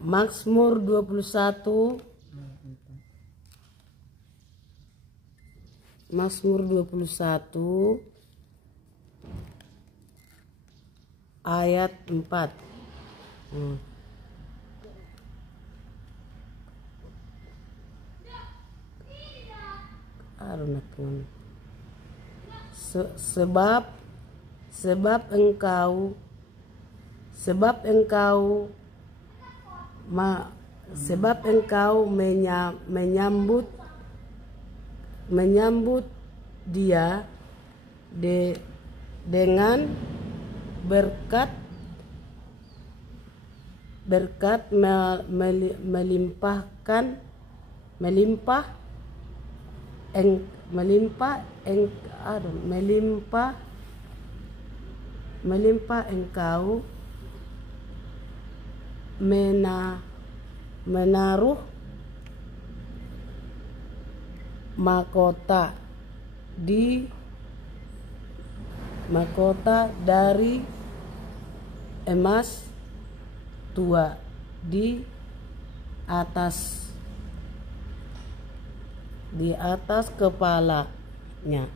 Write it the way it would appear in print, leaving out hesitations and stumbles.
Mazmur 21 Mazmur 21 ayat 4. Sebab engkau menyambut dia dengan berkat melimpah engkau menaruh mahkota dari emas tua di atas kepalanya.